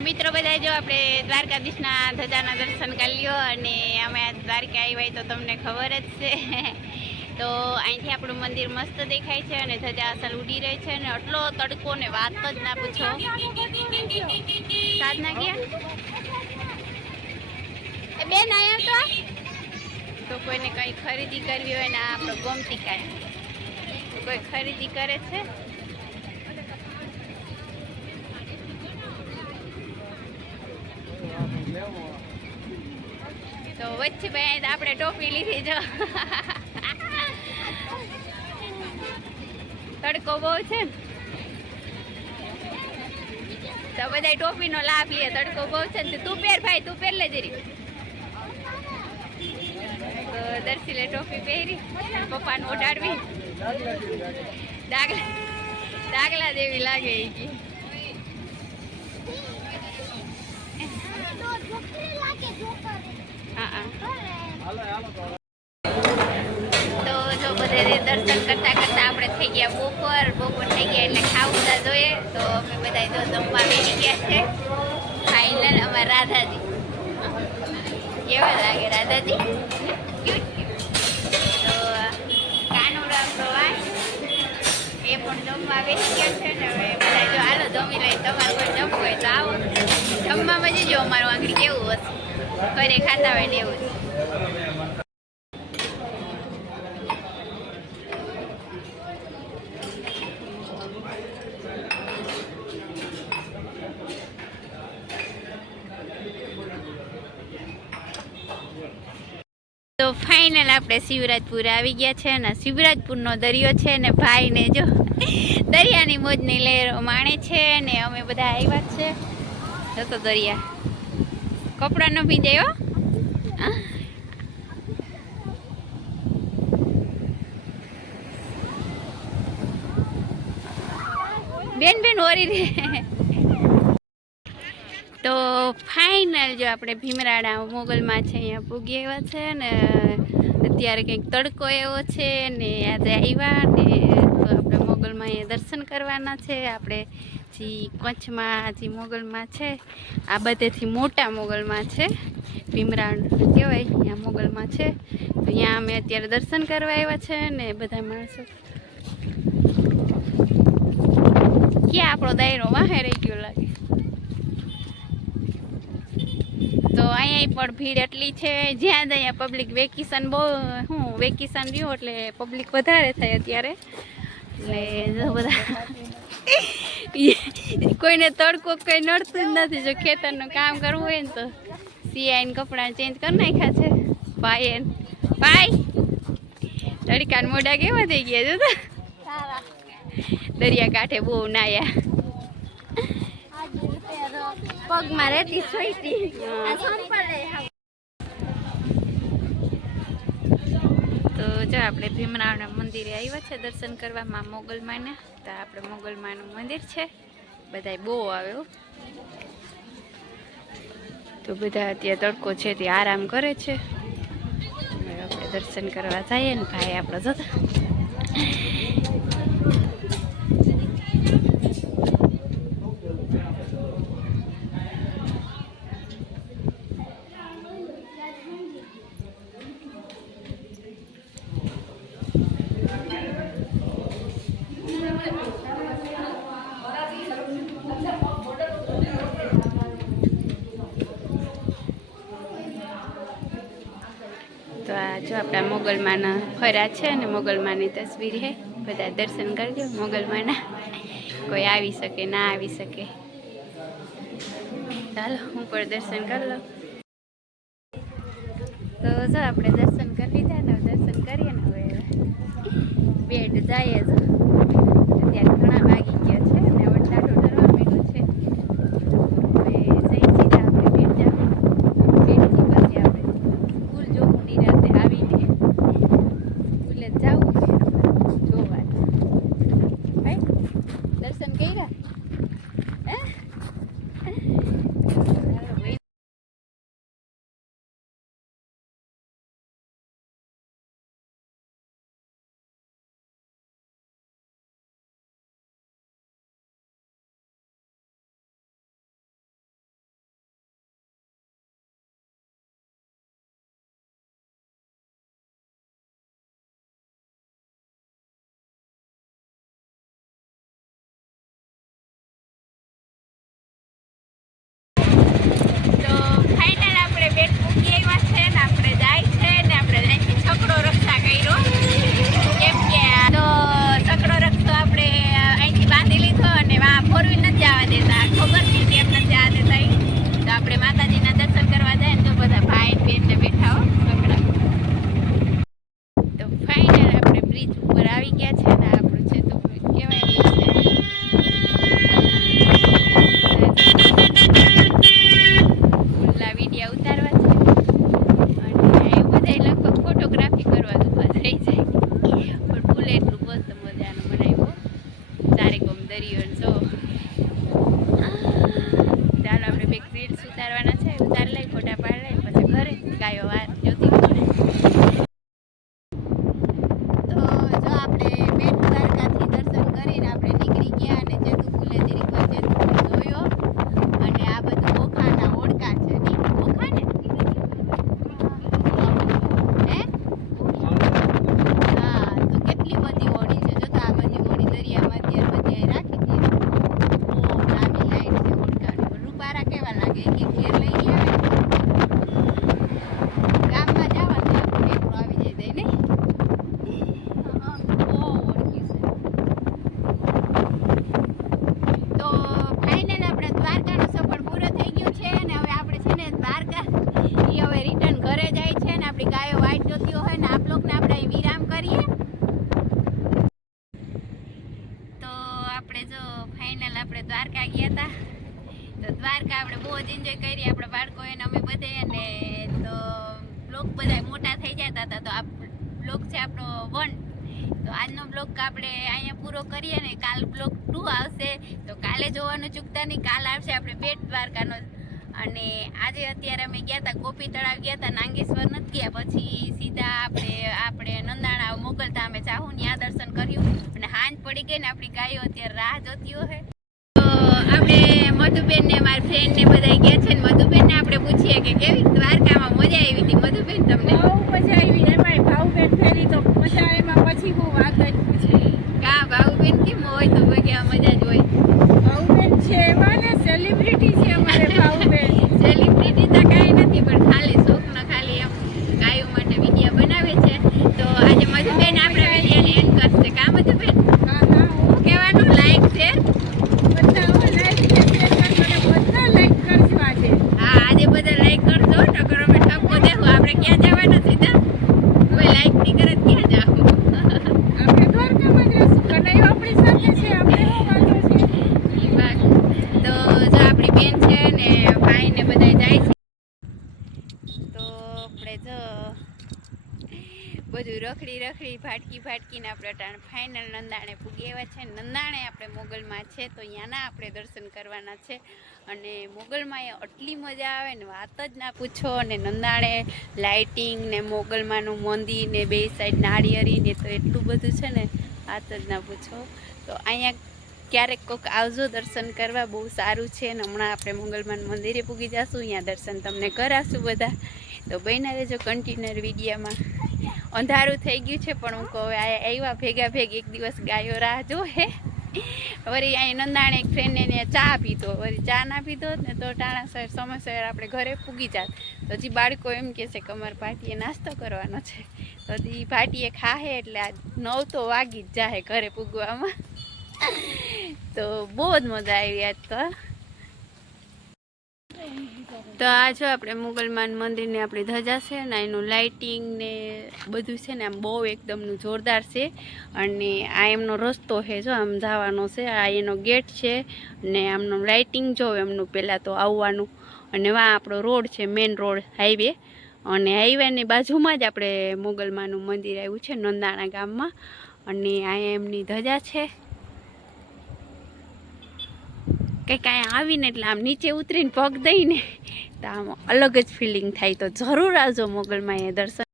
મિત્રો બધા જો આપણે દ્વારકાધીશના ધજાના દર્શન કરી લ્યો અને અમે દ્વારકા આવ્યા તો તમને ખબર જ છે. તો અહીંથી આપણું મંદિર મસ્ત દેખાય છે અને ધજા અસલ ઉડી રહી છે અને આટલો તડકો ને વાત જ ના પૂછો. સાધના ગયા? બેન આવ્યા તો તો કોઈને કંઈ ખરીદી કરવી હોય ને આપણો ગોમતી કાંઈ કોઈ ખરીદી કરે છે? વચ્ચે ભાઈ આપણે ટોપી લીધી જો. તડકો બહુ છે તો બધા ટોપીનો લાભ લે, તડકો બહુ છે ને. તું પહેર ભાઈ, તું પહેર લે જરી. તો દર્શીલે ટોપી પહેરી, પપ્પાને ઓઢાડવી. ડાગલા ડાગલા જેવી લાગે એ કી લાગે તો જો બધે દર્શન કરતા કરતા આપણે થઈ ગયા બપોર. બપોર થઈ ગયા એટલે ખાવું ના જોઈએ. તો અમે બધા જો જમવા બેસી ગયા છે. ફાઇનલ અમારા રાધાજી. કેવા લાગે રાધાજી? તો cute. તો કાનુડા એ પણ જમવા બેસી ગયા છે ને હવે બધા જો હાલો જમી લઈ તમારે કોઈ જમવું હોય તો આવો. જમવામાં જજો અમારું આંગળી કેવું હશે? ઘરે ખાતા હોય ને એવું તો ફાઇનલ આપણે શિવરાજપુર આવી ગયા છે અને શિવરાજપુરનો દરિયો છે ને ભાઈને જો દરિયાની મોજની લહેરો માણે છે ને અમે બધા આવ્યા છે. જતો દરિયા. કપડાં ન ભીજાય બેન બેન ઓરી રે તો ફાઇનલ જો આપણે ભીમરાડા મોગલમાં છે, અહીંયા પૂગી આવ્યા છે ને અત્યારે કંઈક તડકો એવો છે ને આજે આવ્યા ને તો આપણે મોગલમાં અહીંયા દર્શન કરવાના છે. આપણે જે, કચ્છમાં જે મોગલમાં છે. આ બધેથી મોટા મોગલમાં છે. ભીમરાણ કહેવાય, અહીંયા મોગલમાં છે. તો અહીંયા અમે અત્યારે દર્શન કરવા આવ્યા છે ને બધા માણસો. ક્યાં આપણો દાયરો વાહે રહી ગયો લાગે? તો અહીંયા પણ ભીડ એટલી છે, જ્યાં અહીંયા પબ્લિક વેકેશન બહુ શું વેકેશન રહ્યું એટલે પબ્લિક વધારે થાય અત્યારે. એટલે જો બધા કોઈને તડકો કંઈ નડતું જ નથી. જો ખેતરનું કામ કરવું હોય ને તો સિયાઈને કપડાં ચેન્જ કરી નાખ્યા છે. ભાઈ એન ભાઈ તડકાન મોઢા કેવા થઈ ગયા જો તો? દરિયા કાંઠે બહુ નાયા. પગમાં રહેતી સોઈતી હા. તો જો આપણે ભીમરાવના મંદિરે આવ્યા છે દર્શન કરવામાં મોગલમાને તો આપણે મોગલમાનું મંદિર છે. બધા બહુ આવ્યો તો બધા અત્યારે તડકો છે તે આરામ કરે છે. આપણે દર્શન કરવા જઈએ ને ભાઈ આપણે જતો તો આ જો આપણા મોગલમાના ફરા છે અને મોગલમાની તસવીર છે બધા દર્શન કરજો, મોગલમાના. કોઈ આવી શકે, ના આવી શકે. ચાલો, હું પણ દર્શન કરી લઉં. તો જો, આપણે દર્શન કરી લીધા ને દર્શન કરીએ ને હવે બેડ જાય જ. પૂરો કરીએ ને કાલ બ્લોક ટુ આવશે, તો કાલે જોવાનું ચૂકતા નહીં, કાલ આવશે આપણે બેટ દ્વારકાનો. અને આજે અત્યારે અમે ગયા હતા ગોપી તળાવ, ગયા હતા નાંગેશ્વર, નથી ગયા. પછી સીધા આપણે આપણે નંદાણા મોગલતા અમે ચાહું ત્યાં દર્શન કર્યું. અને હાંજ પડી ગઈ ને આપણી ગાયો અત્યારે રાહ જોતી હોય. તો આપણે મધુબેન ને મારા ફ્રેન્ડ ને બધા ગયા છે ને મધુબેન ને આપણે પૂછીએ કે કેવી દ્વારકામાં મજા આવી હતી? મધુબેન તમને? બહુ મજા આવી એમાંય ભાવબેન ફેરી તો મજા, એમાં પછી હું વાત જ પૂછી કા ભાવુબેન કેમ હોય તો કે આ મજા જ હોય ભાવબેન છે એમાં ને સેલિબ્રિટી છે અમારે ભાવબેન સેલિબ્રિટી તો કાંઈ નથી પણ ખાલી શોખનો ખાલી એમ ગાયો માટે વીડિયો બનાવે છે તો આજે મધુબેન આપણા વિડીયોને એન્ડ કરશે કા મધુબેન હા હા હું કહેવાનું લાઈક છે બધા હું લાઈક ને શેર કરજો ને બધા લાઈક કરજો આજે હા આજે બધા લાઈક કરજો નકર અમે ઠપકો દેવું આપણે ક્યાં જવાના સીધા કોઈ લાઈક નહીં કરે તો ક્યાં જાવું આપણે દ્વારકામાં જ રહીશું કનૈયો આપણી સાથે છે આપણે શું વાંધો છે ઈ વાત. તો જો આપણી બેન છે ને ભાઈ ને બધા જાય છે તો આપણે જો બધું રખડી ભાટકી ફાટકીને આપણે અટાણે ફાઇનલ નંદાણે પૂગી એવા છે. નંદાણે આપણે મોગલમાં છે તો ત્યાંના આપણે દર્શન કરવાના છે. અને મોગલમાં એ આટલી મજા આવે ને વાત જ ના પૂછો અને નંદાણે લાઇટિંગ ને મોગલમાંનું મંદિર ને બે સાઈડ નાળિયેરી ને તો એટલું બધું છે ને વાત જ ના પૂછો. તો અહીંયા ક્યારેક કોક આવજો દર્શન કરવા, બહુ સારું છે અને હમણાં આપણે મંગલમાન મંદિરે પૂગી જશું, અહીંયા દર્શન તમને કરાશું બધા. તો બહેના રહેજો કન્ટિન્યુઅર વિડીયામાં. અંધારું થઈ ગયું છે, પણ હું કહું આવ્યા ભેગા ભેગ એક દિવસ ગાયો રાહ જોહે. વળી અહીં નંદાણે એક ફ્રેન્ડને ચા પીધો વળી ચા ના પીધો ને તો ટાણાસર સમયસર આપણે ઘરે પૂગી જાત. તો હજી બાળકો એમ કહે છે કે અમારે પાર્ટીએ નાસ્તો કરવાનો છે. તો હજી ભાટીએ ખાહે એટલે આ નવ તો વાગી જ જાહે ઘરે પૂગવામાં. તો બહુ જ મજા આવી આજ તો. તો આ જો આપણે મુગલમાન મંદિરને આપણી ધજા છે ને એનું લાઇટિંગ ને બધું છે ને આમ બહુ એકદમનું જોરદાર છે. અને આ એમનો રસ્તો છે જો, આમ જવાનો છે. આ એનો ગેટ છે ને આમનું લાઇટિંગ જો, એમનું પહેલાં તો આવવાનું. અને વા આપણો રોડ છે મેન રોડ હાઈવે અને હાઈવેની બાજુમાં જ આપણે મુગલમાનું મંદિર આવ્યું છે, નંદાણા ગામમાં. અને આ એમની ધજા છે. કંઈક કાંઈ આવીને એટલે આમ નીચે ઉતરીને પગ દઈને તો આમ અલગ જ ફિલિંગ થાય. તો જરૂર આવજો મોગલમાં એ દર્શન.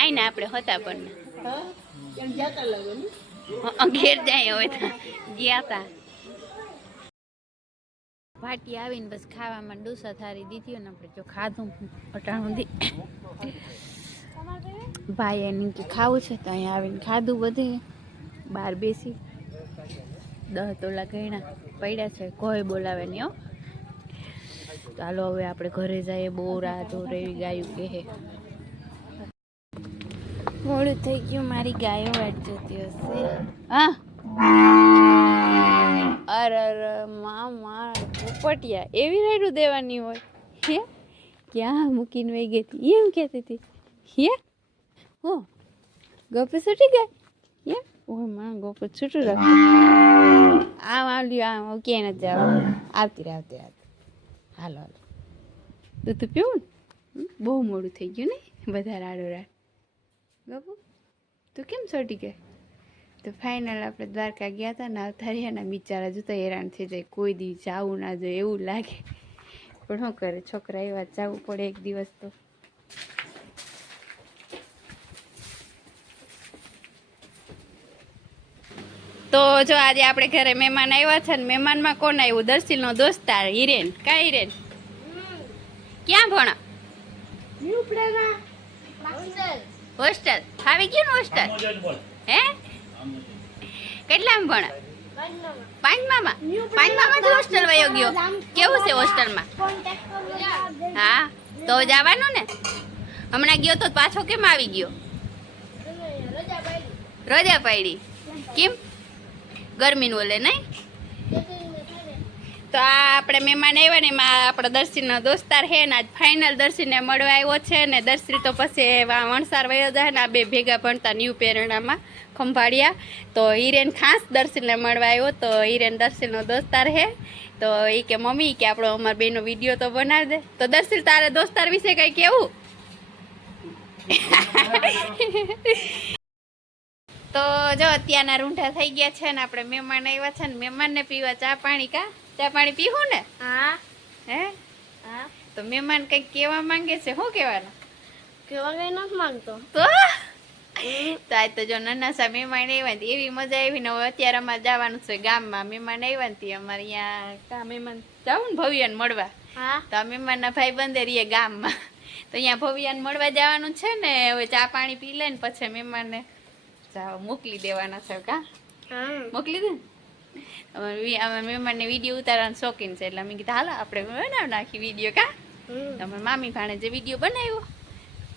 આઈને આપણે હતા પણ. ઘેર જાય હવે ગયા તા. ભાટી આવીને બસ ખાવામાં ડોસા થારી દીધી ને આપણે જો ખાધું અટાણું દી. ભાઈ એને કે ખાવું છે તો અહીંયા આવીને ખાધું બધે. બહાર બેસી. દહ તોલા ગયણા પડ્યા છે. કોઈ બોલાવે નહીં, હો. ચાલો હવે આપણે ઘરે જઈએ. બહુ જો રેવી ગાયું કે હે. મોડું થઈ ગયું. મારી ગાયો વાટ જતી હશે. હા? અરે અરે, મા મા પોપટિયા. એવી રાયડું દેવાની હોય. ક્યાં મૂકીને વહી ગઈ હતી? એમ કહેતી હતી. હે હો ગપ છૂટી ગયા ઓહમાં, ગપ છૂટું રાખ્યું આમ આવ્યું આમ ક્યાંય નથી જવાનું આવતી રહે, આવતી આવતી હાલો હાલો. દૂધ પીવું ને? બહુ મોડું થઈ ગયું ને? બધા રાડો. રાડ તું કેમ સોટી ગઈ? તો ફાઇનલ આપણે દ્વારકા ગયા હતા ને આવતા રહ્યા ને બિચારા જોતા હેરાન થઈ જાય. કોઈ દી જાવું ના જોઈએ, એવું લાગે. પણ શું કરે, છોકરા એવા જવું પડે એક દિવસ તો. તો જો આજે આપણે ઘરે મહેમાન આવ્યા છે ને મહેમાનમાં કોણ આવ્યું? દર્શીલનો દોસ્તાર હિરેન. કા હિરેન? ક્યાં ભણા? હોસ્ટેલ. આવી ગયું ને હોસ્ટેલ? હે? કેટલામાં ભણા? પાંચમામાં. પાંચમામાં જ હોસ્ટેલ વયો ગયો. કેવું છે હોસ્ટેલમાં? હા તો જવાનું ને? હમણાં ગયો તો પાછો કેમ આવી ગયો? રજા પાડી. કેમ? ગરમીનું ઓલે નહીં? તો આ આપણે મહેમાન આવ્યા ને, એમાં આપણા દર્શીનો દોસ્તાર છે ને, આજ ફાઇનલ દર્શીને મળવા આવ્યો છે ને દર્શી તો પછી વણસાર વયો જાય ને, આ બે ભેગા ભણતા ન્યૂ પેરણામાં ખંભાળિયા. તો હિરેન ખાસ દર્શીને મળવા આવ્યો, તો હિરેન દર્શીનો દોસ્તાર છે. તો એ કે, મમ્મી, કે આપણો અમાર બેનો વીડિયો તો બનાવી દે. તો દર્શી તારે દોસ્તાર વિશે કંઈ કેવું? તો જો અત્યારના રૂંઢા થઈ ગયા છે ને આપણે મહેમાન આવ્યા છે ને મહેમાનને પીવા ચા પાણી કા? ચા પાણી પીવું ને? હા. હે? હા. તો મહેમાન કંઈક કહેવા માંગે છે? શું કહેવાનું? કેવા કઈ નથી માંગતો. તો? તો આજ તો જો નાના સા મહેમાન આવ્યા ને એવી મજા આવી ને હવે અત્યારે અમારે જવાનું છે ગામમાં. મહેમાન આવ્યા ને અમારે અહીંયા કા મહેમાન? જાવું ને ભવ્યાને મળવા. હા. તો આ મહેમાનના ભાઈ બંધે રહીએ ગામમાં. તો અહીંયા ભવ્યાને મળવા જવાનું છે ને હવે ચા પાણી પી લે ને પછી મહેમાનને જાઓ મોકલી દેવાના છે કા? મોકલી દે. અમે મહેમાનને વીડિયો ઉતારવાનો શોખીન છે એટલે અમે કીધું હાલો આપણે બનાવી નાખી વીડિયો કા? તમારા મામી ભાણે જે વીડિયો બનાવ્યો.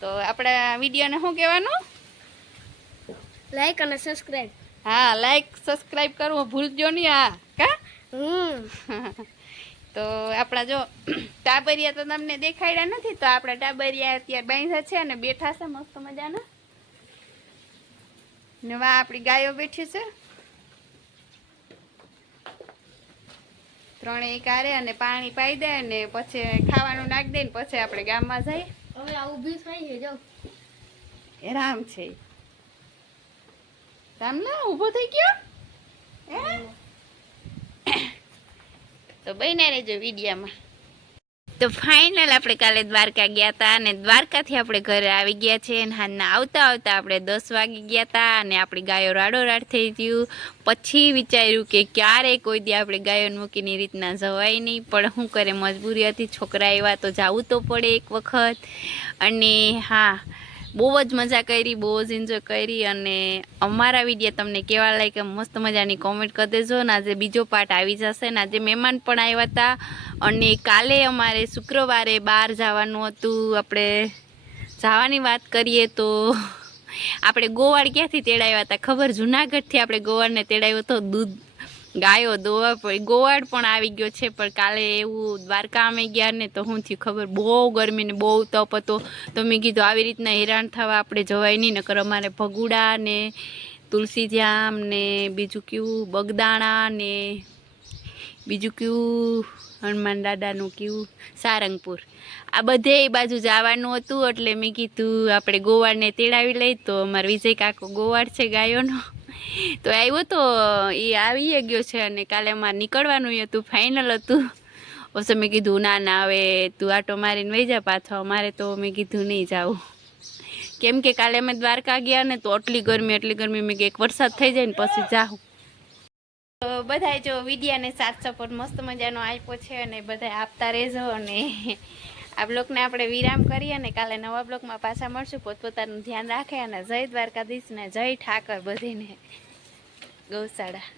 તો આપણા વિડીયોને શું કહેવાનું? લાઈક અને સબસ્ક્રાઇબ હા લાઈક સબસ્ક્રાઈબ કરવું ભૂલજો નહીં હા કા? તો આપણા જો ટાબરિયા તો તમને દેખાડ્યા નથી તો આપણા ટાબરિયા અત્યારે બાંધ્યા છે અને બેઠા છે મસ્ત મજાના. ને વા આપણી ગાયો બેઠી છે. ત્રણેય કારે અને પાણી પાઈ દે અને પછી ખાવાનું નાખી દે ને પછી આપણે ગામમાં જઈએ. હવે આ ઊભી થઈ છે જો એ રામ છે. રામ ના ઊભો થઈ ગયો? હે? તો બન્યા રહેજો વિડીયામાં. તો ફાઇનલ આપણે કાલે દ્વારકા ગયા હતા અને દ્વારકાથી આપણે ઘરે આવી ગયા છે અને હાલના આવતા આવતા આપણે દસ વાગી ગયા હતા અને આપણી ગાયો રાડોરાડ થઈ ગયું. પછી વિચાર્યું કે ક્યારે કોઈ દી આપણે ગાયોને મૂકીને રીતના જવાય નહીં. પણ શું કરે મજબૂરી હતી છોકરા એવા તો જવું તો પડે એક વખત. અને હા બહુ જ મજા કરી, બહુ જ એન્જોય કરી અને અમારા વીડિયો તમને કેવા લાગે મસ્ત મજાની કોમેન્ટ કરી દેજો ને આજે બીજો પાર્ટ આવી જશે ને આજે મહેમાન પણ આવ્યા હતા અને કાલે અમારે શુક્રવારે બહાર જવાનું હતું. આપણે જવાની વાત કરીએ તો આપણે ગોવાળ ક્યાંથી તેડાવ્યા હતા ખબર? જુનાગઢથી આપણે ગોવાળને તેડાવ્યો હતો દૂધ ગાયો દોવા પડી ગોવાળ પણ આવી ગયો છે, પણ કાલે એવું દ્વારકા અમે ગયા ને તો હું થયું ખબર, બહુ ગરમી ને બહુ તપ હતો. તો મેં કીધું આવી રીતના હેરાન થવા આપણે જવાય નહીં, નકર અમારે ભગુડા ને તુલસી જામ ને બીજું કયું, બગદાણા ને બીજું કેવું હનુમાન દાદાનું કેવું, સારંગપુર. આ બધે એ બાજુ જવાનું હતું, એટલે મેં કીધું આપણે ગોવાળને તેડાવી લઈ, તો અમારો વિજય કાકો ગોવાળ છે ગાયોનો. તો આવ્યો તો, એ આવી ગયો છે, અને કાલે અમારે નીકળવાનું હતું ફાઇનલ હતું. પછી મેં કીધું, ના ના, હવે તું આટો મારીને વહી જા પાછો, અમારે તો મેં કીધું નહીં જાવું. કેમ કે કાલે અમે દ્વારકા ગયા ને, તો આટલી ગરમી એટલી ગરમી, મેં કે એક વરસાદ થઈ જાય ને પછી જાઉં તો બધાય જો વિડિયાને સાથ સપોર્ટ મસ્ત મજાનો આપ્યો છે અને બધા આપતા રહેજો અને આ બ્લોગને આપણે વિરામ કરીએ અને કાલે નવા બ્લોગમાં પાછા મળશું. પોતપોતાનું ધ્યાન રાખે અને જય દ્વારકાધીશ ને જય ઠાકર બધીને. ગૌશાળા.